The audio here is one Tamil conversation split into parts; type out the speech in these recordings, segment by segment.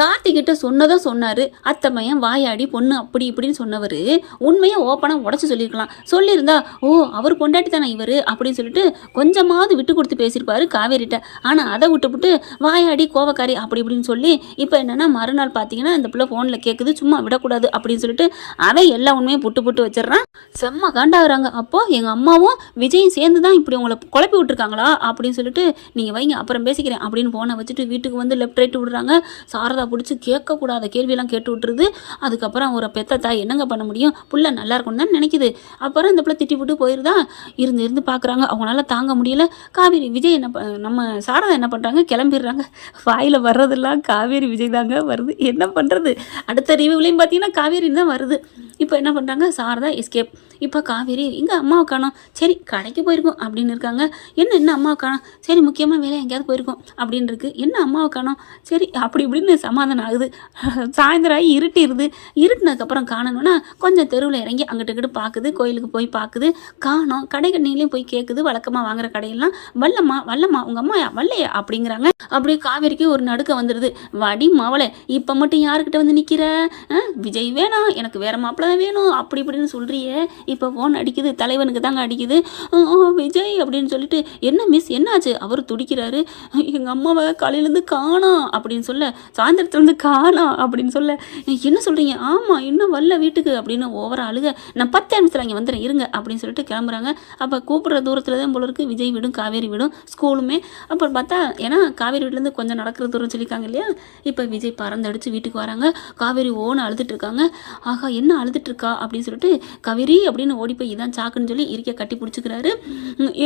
கார்த்திகிட்ட சொன்னதான் சொன்னாரு. அத்தை பையன் வாயாடி பொண்ணு அப்படி இப்படின்னு சொன்னவர் உண்மையை ஓப்பனாக உடச்சி சொல்லியிருக்கலாம். சொல்லியிருந்தா ஓ அவர் பொண்டாட்டி தானே இவர் அப்படின்னு சொல்லிட்டு கொஞ்சமாவது விட்டு கொடுத்து பேசியிருப்பாரு காவேரிட்ட. ஆனால் அதை விட்டுவிட்டு வாயாடி கோவக்காரி அப்படி இப்படின்னு சொல்லி இப்போ என்னென்னா மறுநாள் பார்த்தீங்கன்னா இந்த பிள்ளை ஃபோனில் கேட்குது சும்மா விடக்கூடாது அப்படின்னு சொல்லிட்டு அவன் எல்லா உண்மையும் புட்டு வச்சிடறான். செம்ம காண்டாகிறாங்க. அப்போது எங்கள் அம்மாவும் விஜயும் சேர்ந்து தான் இப்படி உங்களை குழப்பி விட்டுருக்காங்களா அப்படின்னு சொல்லிட்டு நீங்கள் வைங்க அப்புறம் பேசிக்கிறேன் அப்படின்னு போனை வச்சுட்டு வீட்டுக்கு வந்து லெஃப்ட் ரைட்டு விடுறாங்க. சாரதா பிடிச்சி கேட்கக்கூடாத கேள்வியெல்லாம் கேட்டு விட்டுருது. அதுக்கப்புறம் ஒரு பெத்த தாய் என்னங்க பண்ண முடியும், புள்ள நல்லா இருக்கும்னு தான் நினைக்குது. அப்புறம் இந்த பிள்ளை திட்டி விட்டு போயிருதா. இருந்து பார்க்குறாங்க, அவங்களால தாங்க முடியல. காவேரி விஜய் நம்ம சாரதா என்ன பண்ணுறாங்க, கிளம்பிடுறாங்க. வாயில் வர்றதெல்லாம் காவேரி விஜய் தாங்க வருது. என்ன பண்ணுறது, அடுத்த ரிவ்யூலையும் பார்த்தீங்கன்னா காவேரி தான் வருது. இப்போ என்ன பண்ணுறாங்க, சாரதா எஸ்கேப். இப்போ காவேரி இங்கே அம்மாவை காணோம், சரி கடைக்கு போயிருக்கோம் அப்படின்னு இருக்காங்க. என்ன அம்மாவை காணோம், சரி முக்கியமாக வேலை எங்கேயாவது போயிருக்கோம் அப்படின்னு இருக்குது. என்ன அம்மாவை காணோம், சரி அப்படி இப்படின்னு சமாதானம் ஆகுது. சாயந்தரம் ஆகி இருட்டிடுது. இருட்டினதுக்கப்புறம் காணணும்னா கொஞ்சம் தெருவில் இறங்கி அங்கிட்டு பார்க்குது, கோயிலுக்கு போய் பார்க்குது, காணோம். கடைகண்ணிலையும் போய் கேட்குது, வழக்கமாக வாங்குற கடையெல்லாம். வல்லம்மா உங்கள் அம்மாயா வல்லையா அப்படிங்கிறாங்க. அப்படியே காவேரிக்கு ஒரு நடுக்க வந்துடுது. வடி மாவளை இப்போ மட்டும் யாருக்கிட்ட வந்து நிற்கிற, விஜய் வேணாம் எனக்கு வேற மாப்பிள்ள தான் வேணும் அப்படி இப்படின்னு சொல்கிறியே. இப்போ ஃபோன் அடிக்குது, தலைவனுக்கு தாங்க அடிக்குது. விஜய் அப்படின்னு சொல்லிட்டு என்ன மிஸ் என்னாச்சு, அவர் துடிக்கிறாரு. எங்கள் அம்மாவை காலையிலேருந்து காணோம் அப்படின்னு சொல்ல, சாயந்தரத்துலேருந்து காணோம் அப்படின்னு சொல்ல, என்ன சொல்கிறீங்க, ஆமாம் இன்னும் வரல வீட்டுக்கு அப்படின்னு ஓவரா அழுக. நான் 10 நிமிஷத்தில் அங்கே வந்துடுறேன் இருங்க அப்படின்னு சொல்லிட்டு கிளம்புறாங்க. அப்போ கூப்பிட்ற தூரத்தில் தான் போல இருக்குது விஜய் வீடும் காவேரி வீடும் ஸ்கூலுமே. அப்புறம் பார்த்தா ஏன்னா காவேரி வீட்டிலேருந்து கொஞ்சம் நடக்கிற தூரம் சொல்லியிருக்காங்க இல்லையா. இப்போ விஜய் பறந்தடிச்சு வீட்டுக்கு வராங்க. காவேரி ஓன்னு அழுதுட்டு இருக்காங்க. ஆகா என்ன அழுதுட்டு இருக்கா அப்படின்னு சொல்லிட்டு காவேரி அப்படின்னு ஓடி போய் இதான் சாக்குன்னு சொல்லி இருக்க கட்டி பிடிச்சிக்கிறாரு.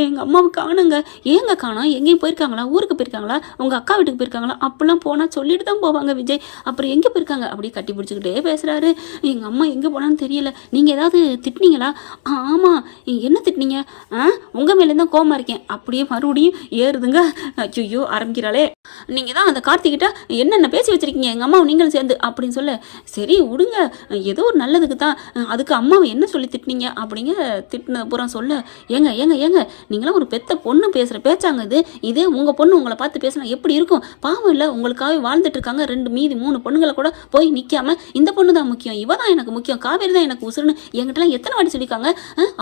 எங்கள் அம்மாவை காணுங்க, ஏங்க காணோம், எங்கேயும் போயிருக்காங்களா, ஊருக்கு போயிருக்காங்களா, உங்கள் அக்கா வீட்டுக்கு போயிருக்காங்களா, அப்படிலாம் போனால் சொல்லிட்டு தான் போவாங்க விஜய், அப்புறம் எங்கே போயிருக்காங்க அப்படி கட்டி பிடிச்சிக்கிட்டே பேசுகிறாரு. எங்கள் அம்மா எங்கே போனான்னு தெரியல, நீங்கள் ஏதாவது திட்டினீங்களா, ஆமாம் என்ன திட்டினீங்க, உங்கள் மேலேருந்து தான் கோவமாக இருக்கேன் அப்படியே மறுபடியும் ஏறுதுங்க. ஐயோ ஆரம்பிக்கிறாளே, நீங்கள் தான் அந்த கார்த்திகிட்ட என்னென்ன பேசி வச்சிருக்கீங்க எங்கள் அம்மாவை நீங்களும் சேர்ந்து அப்படின்னு சொல்ல, சரி விடுங்க ஏதோ ஒரு நல்லதுக்கு தான், அதுக்கு அம்மாவை என்ன சொல்லி திட்டினீங்க அப்படிங்க திட்டின பூரா சொல்ல, ஏங்க நீங்களாம் ஒரு பெத்த பொண்ணு பேசுகிற பேச்சாங்க இதே உங்கள் பொண்ணு உங்களை பார்த்து பேசினா எப்படி இருக்கும், பாவம் இல்லை உங்களுக்காகவே வாழ்ந்துட்டு இருக்காங்க, 3 பொண்ணுங்களை கூட போய் நிற்காம இந்த பொண்ணு தான் முக்கியம், இவ தான் எனக்கு முக்கியம், காவேரி தான் எனக்கு உசுருன்னு என்கிட்டலாம் எத்தனை வாட்டி சொல்லியிருக்காங்க.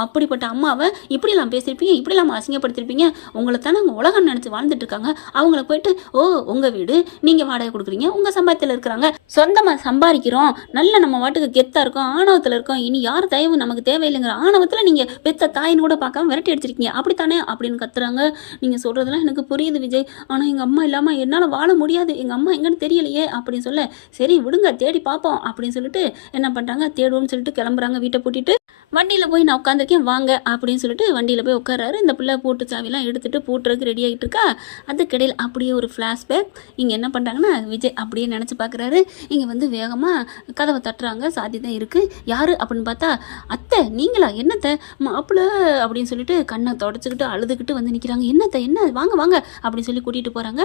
அப்படிப்பட்ட அம்மாவை இப்படிலாம் பேசியிருப்பீங்க, இப்படிலாம் அசிங்கப்படுத்திருப்பீங்க, உங்களை தானே அவங்க உலகம் நினச்சி வாழ்ந்துட்டு இருக்காங்க, அவங்கள போயிட்டு ஓ உங்கள் வீடு நீங்கள் வாடகை கொடுக்குறீங்க, உங்கள் சம்பாத்தியத்தில் இருக்கிறாங்க, சொந்தமாக சம்பாதிக்கிறோம், நல்ல நம்ம வாட்டுக்கு கெத்தாக இருக்கோம், ஆணவத்தில் இருக்கோம், இனி யார் தயவு நமக்கு தேவையில்லைங்கிற ஆணவத்தில் நீங்கள் பெத்த தாயின்னு கூட பார்க்காம விரட்டி அடிச்சிருக்கீங்க அப்படித்தானே அப்படின்னு கத்துறாங்க. நீங்கள் சொல்கிறதெல்லாம் எனக்கு புரியுது விஜய், ஆனால் எங்கள் அம்மா இல்லாமல் என்னால் வாழ முடியாது, எங்கள் அம்மா எங்கன்னு தெரியலையே அப்படின்னு சொல்ல, சரி விடுங்க தேடி பார்ப்போம் அப்படின்னு சொல்லிட்டு என்ன பண்ணுறாங்க, தேடுவோம்னு சொல்லிட்டு கிளம்புறாங்க. வீட்டை பூட்டிட்டு வண்டியில் போய் நான் உட்காந்துருக்கேன் வாங்க அப்படின்னு சொல்லிட்டு வண்டியில் போய் உட்காராரு. இந்த பிள்ளை பூட்டு சாவிலாம் எடுத்துகிட்டு பூட்டுறதுக்கு ரெடி ஆகிட்டு இருக்கா. அதுக்கிடையில் அப்படியே ஒரு ஃப்ளாஷ்பேக். இங்கே என்ன பண்ணுறாங்கன்னா விஜய் அப்படியே நினச்சி பார்க்குறாரு. இங்கே வந்து வேகமாக கதவை தட்டுறாங்க. சாதி தான் இருக்குது. யார் அப்படின்னு பார்த்தா அத்தை நீங்களா, என்னத்தை மாப்பிள்ள அப்படின்னு சொல்லிட்டு கண்ணை தொடச்சிக்கிட்டு அழுதுகிட்டு வந்து நிற்கிறாங்க. என்னத்தை என்ன வாங்க அப்படின்னு சொல்லி கூட்டிகிட்டு போகிறாங்க.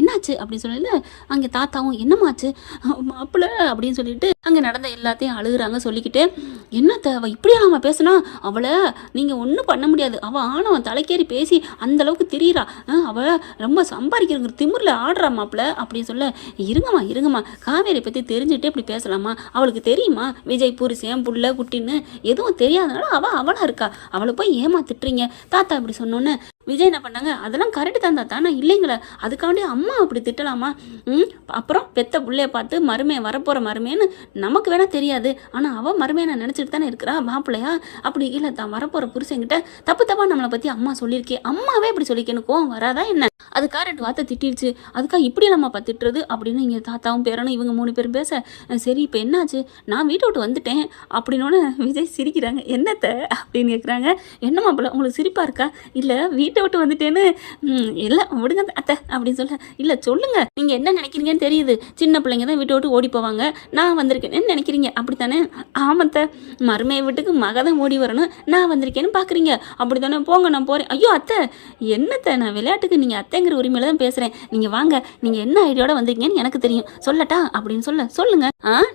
என்னாச்சு அப்படின்னு சொல்லல, அங்கே தாத்தாவும் என்னமாச்சு மாப்பிள்ள அப்படின்னு சொல்லிட்டு அங்கே நடந்த எல்லாத்தையும் அழுகுறாங்க சொல்லிக்கிட்டு. என்னத்தை அவள் இப்படி அவன் பேசினா, அவளை நீங்கள் ஒன்றும் பண்ண முடியாது, அவள் ஆணவன் தலைக்கேறி பேசி அந்தளவுக்கு திரியிறா, அவள் ரொம்ப சம்பாதிக்கிறங்கிற திமிரில் ஆடுறா மாப்பிள்ள அப்படின்னு சொல்ல, இருங்கம்மா காவேரி பற்றி தெரிஞ்சுட்டே இப்படி பேசலாமா, அவளுக்கு தெரியுமா விஜய் புருஷன் புள்ள குட்டின்னு எதுவும் தெரியாதனால அவளாக இருக்கா, அவளை போய் ஏமாத்திட்டுறீங்க தாத்தா இப்படி சொன்னோன்னே விஜய் என்ன பண்ணாங்க, அதெல்லாம் கரெக்டு தான் தாத்தா, ஆனால் இல்லைங்களே அதுக்காண்டி அம்மா அப்படி திட்டலாமா, அப்புறம் பெத்த பிள்ளைய பார்த்து மருமையை வரப்போகிற மருமைன்னு நமக்கு வேணா தெரியாது, ஆனால் அவள் மருமையை நான் நினச்சிட்டு தானே இருக்கிறா மாப்பிள்ளையா, அப்படி இல்லை தான் வரப்போகிற புருஷங்கிட்ட தப்பா நம்மளை பற்றி அம்மா சொல்லியிருக்கேன், அம்மாவே இப்படி சொல்லிக்கணும் கோவம் வராதா என்ன, அதுக்காக 2 வார்த்தை திட்டிடுச்சு, அதுக்காக இப்படி நம்ம பார்த்துட்டுறது அப்படின்னு இங்கே தாத்தாவும் பேரனும் இவங்க 3 பேரும் பேச, சரி இப்போ என்னாச்சு, நான் வீட்டை விட்டு வந்துட்டேன் அப்படின்னோன்னு விஜய் சிரிக்கிறாங்க. என்னத்தை அப்படின்னு கேட்குறாங்க. என்ன மாப்பிள்ள உங்களுக்கு சிரிப்பாக இருக்கா, இல்லை வீட்டை விட்டு வந்துட்டேன்னு, இல்லை விடுங்க அத்தை அப்படின்னு சொல்ல, இல்லை சொல்லுங்க நீங்கள் என்ன நினைக்கிறீங்கன்னு தெரியுது, சின்ன பிள்ளைங்க தான் வீட்டை விட்டு ஓடி போவாங்க, நான் வந்திருக்கேன் வந்திருக்கேன்னு நினைக்கிறீங்க அப்படித்தானே? ஆமத்த, மருமையை வீட்டுக்கு மகதான் ஓடி வரணும், நான் வந்திருக்கேன்னு பார்க்குறீங்க அப்படித்தானே? போங்க, நான் போகிறேன். ஐயோ அத்தை, என்னத்தை, நான் விளையாட்டுக்கு நீங்கள் அத்தைங்கிற உரிமையில தான் பேசுகிறேன். நீங்கள் வாங்க, நீங்கள் என்ன ஐடியாவோட வந்திருக்கீங்கன்னு எனக்கு தெரியும், சொல்லட்டா அப்படின்னு சொல்லுங்க.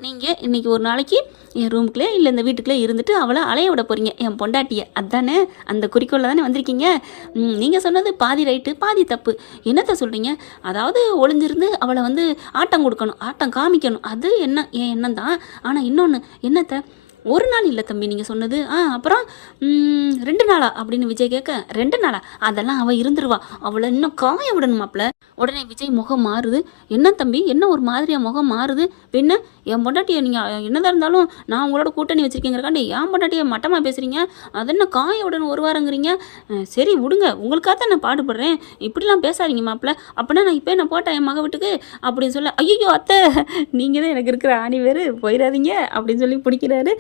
நீங்கள் இன்னைக்கு ஒரு நாளைக்கு என் ரூமுக்குள்ளே இல்லை இந்த வீட்டுக்குள்ளே இருந்துட்டு அவளை அலைய விட போகிறீங்க, என் பொண்டாட்டியை. அதானே அந்த குறிக்கோளில் தானே வந்திருக்கீங்க? நீங்கள் சொன்னது பாதி ரைட்டு பாதி தப்பு. என்னத்தை சொல்கிறீங்க? அதாவது ஒளிஞ்சிருந்து அவளை வந்து ஆட்டம் கொடுக்கணும், ஆட்டம் காமிக்கணும், அது என்ன என் எண்ணம் தான். ஆனால் இன்னொன்று, என்னத்தை, ஒரு நாள் இல்லை தம்பி நீங்கள் சொன்னது. அப்புறம் 2 நாளா அப்படின்னு விஜய் கேட்க, 2 நாளா? அதெல்லாம் அவள் இருந்துருவா, அவளை இன்னும் காய விடணுமாப்ல. உடனே விஜய் முகம் மாறுது. என்ன தம்பி, என்ன ஒரு மாதிரியாக முகம் மாறுது? பின்ன என் பொண்டாட்டியை நீங்கள் என்னதான் இருந்தாலும் நான் உங்களோட கூட்டணி வச்சுருக்கீங்கிறக்காண்டி என் பொண்டாட்டியை மட்டமாக பேசுகிறீங்க, அது என்ன காய விடணும் ஒரு வாரங்கிறீங்க? சரி விடுங்க, உங்களுக்காக தான் நான் பாடுபடுறேன், இப்படிலாம் பேசாதீங்க மாப்பிள்ள. அப்படின்னா நான் இப்போ நான் போட்டேன் என் மக வீட்டுக்கு அப்படின்னு சொல்ல, ஐயோ அத்தை, நீங்கள் தான் எனக்கு இருக்கிற ஆணி வேறு, போயிடாதீங்க அப்படின்னு சொல்லி பிடிக்கிறாரு.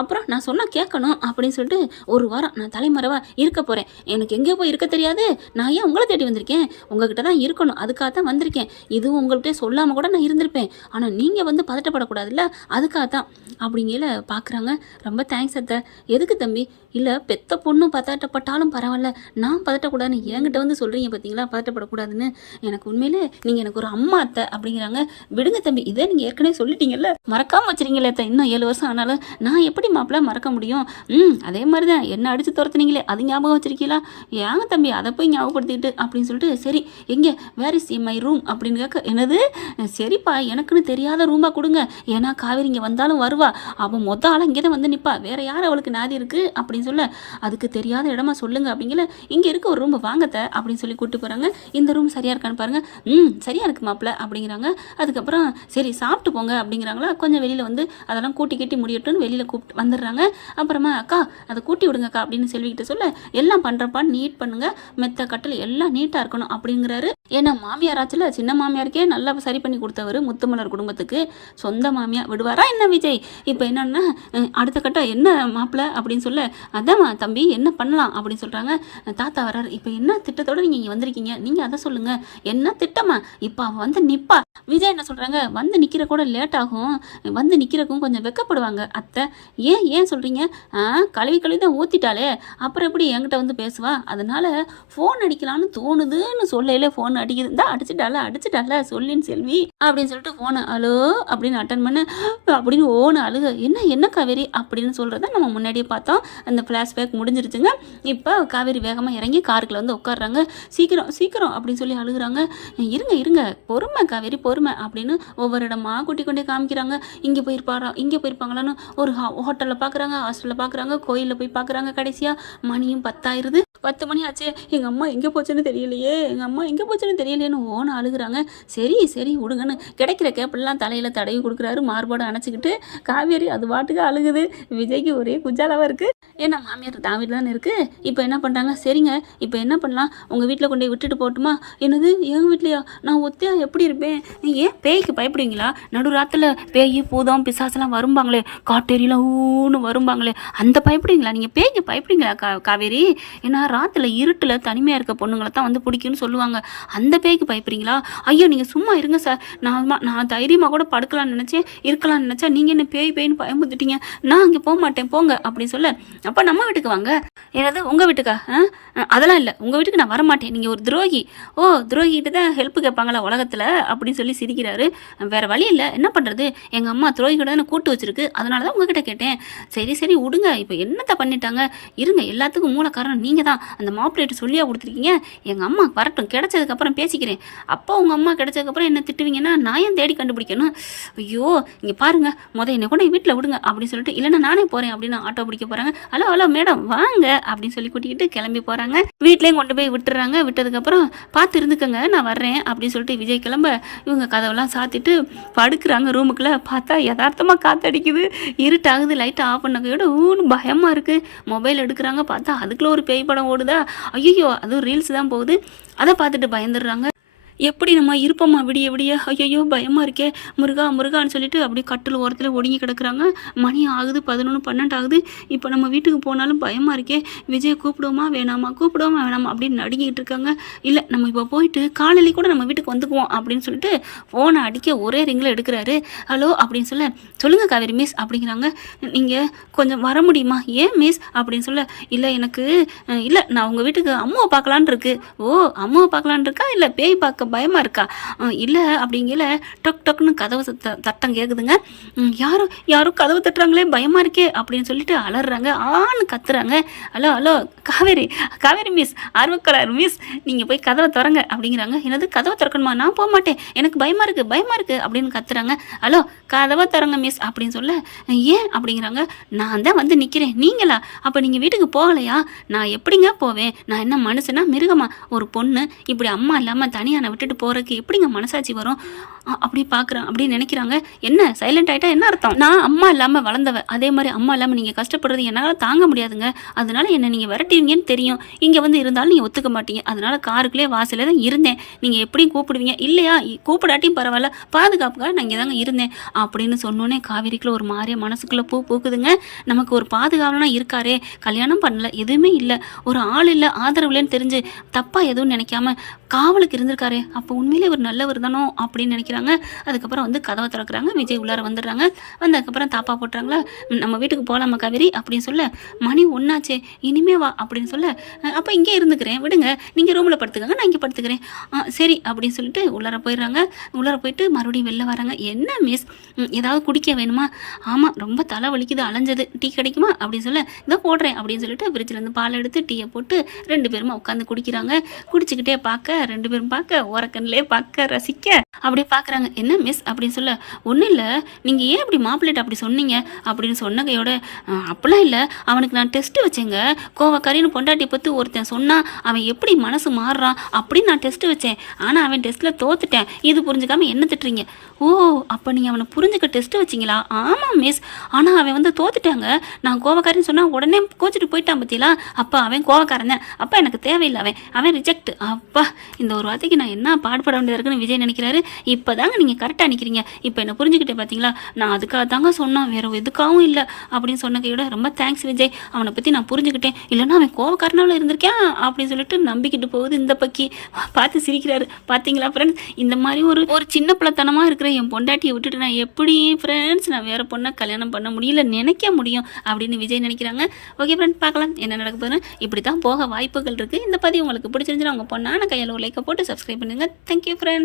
அப்புறம் நான் சொன்னால் கேட்கணும் அப்படின்னு சொல்லிட்டு ஒரு வாரம் நான் தலைமறைவாக இருக்க போகிறேன், எனக்கு எங்கேயோ போய் இருக்க தெரியாது, நான் ஏன் உங்களை தேடி வந்திருக்கேன், உங்ககிட்ட தான் இருக்கணும், அதுக்காக தான் வந்திருக்கேன். இதுவும் உங்கள்கிட்ட சொல்லாமல் கூட நான் இருந்திருப்பேன், ஆனால் நீங்கள் வந்து பதட்டப்படக்கூடாதுல்ல, அதுக்காக தான் அப்படிங்கல பார்க்குறாங்க. ரொம்ப தேங்க்ஸ் அத்தை. எதுக்கு தம்பி? இல்லை பெத்த பொண்ணு பதட்டப்பட்டாலும் பரவாயில்ல, நான் பதட்டக்கூடாதுன்னு என்கிட்ட வந்து சொல்கிறீங்க பார்த்தீங்களா, பதட்டப்படக்கூடாதுன்னு. எனக்கு உண்மையிலே நீங்கள் எனக்கு ஒரு அம்மா அத்தை அப்படிங்கிறாங்க. விடுங்க தம்பி, இதை நீங்கள் ஏற்கனவே சொல்லிட்டீங்கல்ல, மறக்காமல் வச்சுருங்களே அத்தை, இன்னும் 7 வருஷம் ஆனாலும் நான் எப்படி மாப்பிள்ள மறக்க முடியும்? அதே மாதிரி தான் என்ன அடித்து துரத்துனீங்களே, அது ஞாபகம் வச்சிருக்கீங்களா? ஏங்க தம்பி அதை போய் ஞாபகப்படுத்திக்கிட்டு அப்படின்னு சொல்லிட்டு, சரி எங்கே வேர் இஸ் மை ரூம் அப்படின்னு கேட்க, என்னது, சரிப்பா எனக்குன்னு தெரியாத ரூமாக கொடுங்க, ஏன்னா காவேரி இங்கே வந்தாலும் வருவா, அவள் மொத்த ஆளாக இங்கே தான் வந்து நிற்பா, வேற யார் அவளுக்கு நாதி இருக்குது அப்படின்னு சொல்ல, அதுக்கு தெரியாத இடமா சொல்லுங்க அப்படிங்கல, இங்கே இருக்க ஒரு ரூம் வாங்கத்த அப்படின்னு சொல்லி கூப்பிட்டு போகிறாங்க. இந்த ரூம் சரியாக இருக்கான்னு பாருங்க. சரியாக இருக்கு மாப்பிள்ள அப்படிங்கிறாங்க. அதுக்கப்புறம் சரி சாப்பிட்டு போங்க அப்படிங்கிறாங்களா. கொஞ்சம் வெளியில் வந்து அதெல்லாம் கூட்டி கட்டி முடியட்டும்னு வெளியில் கூப்பிட்டு வந்துடுறாங்க. அப்புறமா அக்கா அதை கூட்டி விடுங்கக்கா அப்படின்னு செல்விக்கிட்ட சொல்ல, எல்லாம் பண்ணுறப்பா நீட் பண்ணுங்க, மெத்த கட்டில் எல்லாம் நீட்டாக இருக்கணும் அப்படிங்கிறாரு. ஏன்னா மாமியாராச்சில் சின்ன மாமியாருக்கே நல்லா சரி பண்ணி கொடுத்தவர் முத்துமலர் குடும்பத்துக்கு, சொந்த மாமியார் விடுவாரா என்ன விஜய்? இப்போ என்னன்னா அடுத்த கட்டம் என்ன மாப்பிள்ள அப்படின்னு சொல்ல, அதாம்மா தம்பி என்ன பண்ணலாம் அப்படின்னு சொல்கிறாங்க. தாத்தா வர்றாரு. இப்போ என்ன திட்டத்தோடு நீங்கள் இங்கே வந்திருக்கீங்க, நீங்கள் அதை சொல்லுங்கள், என்ன திட்டமா? இப்போ அவன் வந்து நிற்பா. விஜய் என்ன சொல்கிறாங்க, வந்து நிற்கிற கூட லேட் ஆகும், வந்து நிற்கிறக்கும் கொஞ்சம் வெக்கப்படுவாங்க அத்தை. ஏன் சொல்கிறீங்க? கழுவி தான் ஊற்றிட்டாலே, அப்புறம் எப்படி என்கிட்ட வந்து பேசுவா? அதனால் ஃபோன் அடிக்கலான்னு தோணுதுன்னு சொல்லையில ஃபோன் அடிக்குது, தான் அடிச்சிட்டால சொல்லின்னு செல்வி அப்படின்னு சொல்லிட்டு ஃபோனை அலோ அப்படின்னு அட்டன் பண்ண அப்படின்னு ஓன அழுக. என்ன காவேரி அப்படின்னு சொல்கிறத நம்ம முன்னாடியே பார்த்தோம். அந்த ஃப்ளாஷ்பேக் முடிஞ்சிருச்சுங்க. இப்போ காவேரி வேகமாக இறங்கி காருக்குள்ள வந்து உட்காடுறாங்க. சீக்கிரம் அப்படின்னு சொல்லி அழுகுறாங்க. இருங்க பொறுமை காவேரி பொறுமை அப்படின்னு ஒவ்வொரு இடமா கூட்டி கொண்டே காமிக்கிறாங்க. இங்கே போயிருப்பாங்களான்னு ஒரு ஹோட்டலில் பார்க்குறாங்க, ஹாஸ்டலில் பார்க்குறாங்க, கோயிலில் போய் பார்க்குறாங்க. கடைசியாக மணியும் 10 ஆயிருது. 10 மணி ஆச்சு. எங்கள் அம்மா எங்கே போச்சுன்னு தெரியலையேன்னு ஓன அழுகுறாங்க. சரி விடுங்கன்னு கிடைக்கிற கேப்பெல்லாம் தலையில் தடவி கொடுக்குறாரு. மார்போடு அணைச்சிக்கிட்டு காவேரி அது பாட்டுக்கு அழுகுது. விஜய்க்கு ஒரே குஜாலாவாக இருக்குது. ஏன்னா மாமியார் தான் வீட்டில் தானே இருக்குது. இப்போ என்ன பண்ணுறாங்க, சரிங்க இப்போ என்ன பண்ணலாம், உங்கள் வீட்டில் கொண்டு போய் விட்டுட்டு போட்டுமா? என்னது எங்கள் வீட்லையா? நான் ஒத்தையா எப்படி இருப்பேன்? ஏன் பேய்க்கு பயப்படுவீங்களா? நடு ராத்தில் பேய் பூதம் பிசாசெல்லாம் வரும்பாங்களே, காட்டேரியில் ஊன்னு வரும்பாங்களே, அந்த பயப்படுவீங்களா? நீங்கள் பேய்க்கு பயப்படுவீங்களா காவேரி? ஏன்னா ராத்தில் இருட்டில் தனிமையாக இருக்க பொண்ணுங்களை தான் வந்து பிடிக்குன்னு சொல்லுவாங்க, அந்த பேய்க்கு பயப்படுறீங்களா? ஐயோ நீங்கள் சும்மா இருங்க சார், நான் தைரியமாக கூட படுக்கலாம்னு நினச்சேன், இருக்கலாம்னு நினச்சா நீங்கள் என்ன பேய்னு பயமுறுத்திட்டீங்க, நான் அங்கே போக மாட்டேன் போங்க அப்படின்னு சொல்ல, அப்போ நம்ம வீட்டுக்கு வாங்க. ஏதாவது உங்கள் வீட்டுக்கா? அதெல்லாம் இல்லை, உங்கள் வீட்டுக்கு நான் வரமாட்டேன், நீங்கள் ஒரு துரோகி. துரோகிகிட்ட தான் ஹெல்ப் கேட்பாங்களா உலகத்தில் அப்படின்னு சொல்லி சிரிக்கிறாரு. வேறு வழி இல்லை, என்ன பண்ணுறது, எங்கள் அம்மா துரோகிகிட்ட தான் கூட்டு வச்சிருக்கு, அதனால தான் உங்ககிட்ட கேட்டேன். சரி விடுங்க, இப்போ என்னத்தை பண்ணிட்டாங்க, இருங்க எல்லாத்துக்கும் மூல காரணம் நீங்கள் தான், அந்த மாப்பிள்ளைட்டு சொல்லியா கொடுத்துருக்கீங்க, எங்கள் அம்மா வரட்டும் கிடைச்சதுக்கப்புறம் பேசிக்கிறேன், அப்போ உங்கள் அம்மா கிடைச்சதுக்கப்புறம் என்ன திட்டுவீங்கன்னா நான் ஏன் தேடி கண்டுபிடிக்கணும்? ஐயோ இங்கே பாருங்க, என்னை கொண்டு வீட்டில் விடுங்க அப்படின்னு சொல்லிட்டு, இல்லைன்னா நானே போகிறேன் அப்படின்னு ஆட்டோ பிடிக்க போகிறாங்க. ஹலோ மேடம் வாங்க அப்படின்னு சொல்லி கூட்டிக்கிட்டு கிளம்பி போகிறாங்க. வீட்லேயும் கொண்டு போய் விட்டுறாங்க. விட்டதுக்கப்புறம் பார்த்து இருந்துக்கங்க நான் வர்றேன் அப்படின்னு சொல்லிட்டு விஜய் கிளம்ப, இவங்க கதவெல்லாம் சாத்திட்டு படுக்கிறாங்க. ரூமுக்குள்ளே பார்த்தா யதார்த்தமாக காற்றடிக்குது, இருட்டாகுது, லைட்டை ஆஃப் பண்ணக்கையோட ஊன்னு பயமாக இருக்குது. மொபைல் எடுக்கிறாங்க, பார்த்தா அதுக்குள்ளே ஒரு பேய் படம் ஓடுதா. ஐயோ அதுவும் ரீல்ஸ் தான் போகுது, அதை பார்த்துட்டு பயந்துடுறாங்க. எப்படி நம்ம இருப்போமா விடிய விடிய? ஐயையோ! பயமா இருக்கே! முருகா முருகான்னு சொல்லிட்டு அப்படியே கட்டில் ஓரத்துல ஒடுங்கி கிடக்குறாங்க. மணி ஆகுது 11, 12 ஆகுது. இப்போ நம்ம வீட்டுக்கு போனாலும் பயமா இருக்கே! விஜய கூப்பிடுவோமா வேணாமா? கூப்பிடுவோமா வேணாமா? அப்படின்னு நடுங்கிட்டு இருக்காங்க. இல்ல நம்ம இப்போ போயிட்டு காலையில கூட நம்ம வீட்டுக்கு வந்துக்குவோம் அப்படின்னு சொல்லிட்டு ஃபோனை அடிக்க ஒரே ரிங்கில் எடுக்கிறாரு. ஹலோ அப்படின்னு சொல்லுங்க காவேரி மிஸ் அப்படிங்கிறாங்க. நீங்க கொஞ்சம் வர முடியுமா? ஏன் மிஸ் அப்படின்னு இல்ல எனக்கு இல்ல நான் உங்க வீட்டுக்கு அம்மாவை பார்க்கலான்னு இருக்கு. ஓ, அம்மாவை பார்க்கலான்னு இருக்கா? இல்ல பேய் பார்க்க பயமா இருக்கா? இல்ல அப்படிங்கல டொக் டொக்னு கதவு தட்டம் கேக்குதுங்க. யாரும் யாரும் கதவு தட்டுறாங்களே பயமா இருக்கே அப்படின்னு சொல்லிட்டு அலறாங்க. ஆன்னு கத்துறாங்க. Hello hello Kaveri Kaveri miss, ஆர்வக்கலர் மிஸ், நீங்க போய் கதவை திறங்க அப்படிங்கிறாங்க. என்னது கதவை திறக்கணுமா? நான் போக மாட்டேன், எனக்கு பயமா இருக்கு அப்படின்னு கத்துறாங்க. ஹலோ கதவை திறங்க மிஸ் அப்படின்னு ஏன் அப்படிங்கிறாங்க. நான் தான் வந்து நிக்கிறேன், நீங்களா? அப்ப நீங்க வீட்டுக்கு போகலையா? நான் எப்படிங்க போவேன்? நான் என்ன மனுஷனா மிருகமா? ஒரு பொண்ணு இப்படி அம்மா இல்லாம தனியா நான் விட்டுட்டு போறதுக்கு எப்படிங்க மனசாட்சி வரும்? அப்படி பார்க்குறேன் அப்படின்னு நினைக்கிறாங்க. என்ன சைலண்ட் ஆகிட்டா என்ன அர்த்தம்? நான் அம்மா இல்லாமல் வளர்ந்தவ, அதே மாதிரி அம்மா இல்லாமல் நீங்கள் கஷ்டப்படுறது என்னால் தாங்க முடியாதுங்க. அதனால என்னை நீங்கள் விரட்டுவீங்கன்னு தெரியும். இங்கே வந்து இருந்தாலும் நீங்கள் ஒத்துக்க மாட்டீங்க. அதனால காருக்குள்ளே வாசலே தான் இருந்தேன். நீங்கள் எப்படியும் கூப்பிடுவீங்க இல்லையா? கூப்பிடாட்டியும் பரவாயில்ல, பாதுகாப்புக்காக நான் இங்கே தாங்க இருந்தேன் அப்படின்னு சொன்னோன்னே காவேரிக்குள்ள ஒரு மாதிரியா மனசுக்குள்ளே பூ பூக்குதுங்க. நமக்கு ஒரு பாதுகாவலனா இருக்காரே, கல்யாணம் பண்ணல, எதுவுமே இல்லை, ஒரு ஆள் இல்லை, ஆதரவு இல்லைன்னு தெரிஞ்சு தப்பாக எதுவும் நினைக்காம காவலுக்கு இருந்திருக்காரு. அப்போ உண்மையிலே ஒரு நல்லவர் தானோ அப்படின்னு நினைக்கிறாங்க. அதுக்கப்புறம் வந்து கதவை திறக்கிறாங்க. விஜய் உள்ளார வந்துடுறாங்க. வந்ததுக்கப்புறம் தாப்பா போட்டுறாங்களா, நம்ம வீட்டுக்கு போகலாமா காவேரி அப்படின்னு மணி ஒன்னாச்சே, இனிமே வா அப்படின்னு அப்போ இங்கே இருந்துக்கிறேன், விடுங்க, நீங்கள் ரூமில் படுத்துக்கங்க, நான் இங்கே படுத்துக்கிறேன். சரி அப்படின்னு சொல்லிட்டு உள்ளார போயிடுறாங்க. உள்ளார போயிட்டு மறுபடியும் வெளில வராங்க. என்ன மிஸ், ஏதாவது குடிக்க வேணுமா? ஆமாம் ரொம்ப தலை வலிக்குது, அலைஞ்சது, டீ கிடைக்குமா அப்படின்னு இதை போடுறேன் அப்படின்னு சொல்லிட்டு ஃப்ரிட்ஜிலேருந்து பால் எடுத்து டீயை போட்டு 2 பேருமா உட்காந்து குடிக்கிறாங்க. குடிச்சிக்கிட்டே பார்க்க 2 பேரும் பார்க்க ஓரக்கண்ணிலே பார்க்க ரசிக்க அப்படியே பார்க்குறாங்க. என்ன மிஸ் அப்படின்னு ஒன்றும் இல்லை, நீங்கள் ஏன் அப்படி மாப்பிள்ளைட்டு அப்படி சொன்னீங்க அப்படின்னு சொன்னகையோட, அப்படிலாம் இல்லை, அவனுக்கு நான் டெஸ்ட்டு வச்சேங்க, கோவக்காரின்னு பொண்டாட்டி பற்றி ஒருத்தன் சொன்னால் அவன் எப்படி மனசு மாறுறான் அப்படின்னு நான் டெஸ்ட்டு வச்சேன். ஆனால் அவன் டெஸ்ட்டில் தோத்துட்டேன், இது புரிஞ்சுக்காமல் என்ன திட்டுறீங்க? ஓ, அப்போ நீங்கள் அவனை புரிஞ்சுக்க டெஸ்ட்டு வச்சிங்களா? ஆமாம் மிஸ், ஆனால் அவன் வந்து தோத்துட்டாங்க, நான் கோவக்காரின்னு சொன்னால் உடனே கோச்சிட்டு போயிட்டான் பற்றிலா, அப்போ அவன் கோவக்காரன் தான், அப்போ எனக்கு தேவையில்லை, அவன் ரிஜெக்ட். அப்பா, இந்த ஒரு வார்த்தைக்கு நான் என்ன பாடுபட வேண்டியது இருக்குன்னு விஜய் நினைக்கிறாரு. இப்போ தாங்க நீங்கள் கரெக்டாக நிற்கிறீங்க, இப்போ என்ன புரிஞ்சுக்கிட்டே பார்த்தீங்களா, நான் அதுக்காக தாங்க சொன்னான், வேறு எதுக்காகவும் இல்லை அப்படின்னு சொன்னகையோட, ரொம்ப தேங்க்ஸ் விஜய், அவனை பற்றி நான் புரிஞ்சுக்கிட்டேன், இல்லைன்னா அவன் கோவக்காரனால இருந்திருக்கேன் அப்படின்னு சொல்லிட்டு நம்பிக்கிட்டு போகுது இந்த பக்கி. பார்த்து சிரிக்கிறாரு. பார்த்தீங்களா ஃப்ரெண்ட்ஸ், இந்த மாதிரி ஒரு சின்ன பிள்ளைத்தனமாக இருக்கிற என் பொண்டாட்டியை விட்டுட்டு நான் எப்படி ஃப்ரெண்ட்ஸ் நான் வேறு பொண்ணை கல்யாணம் பண்ண முடியல, நினைக்க முடியும் அப்படின்னு விஜய் நினைக்கிறாங்க. ஓகே ஃப்ரெண்ட்ஸ், பார்க்கலாம் என்ன நடக்க போகுதுன்னு. இப்படி தான் போக வாய்ப்புகள் இருக்குது. இந்த பதிவு உங்களுக்கு பிடிச்சிருந்துச்சுன்னா உங்கள் பொண்ணான கையில் ஒரு லைக்கை போட்டு சப்ஸ்கிரைப் பண்ணுங்கள். Thank you friends.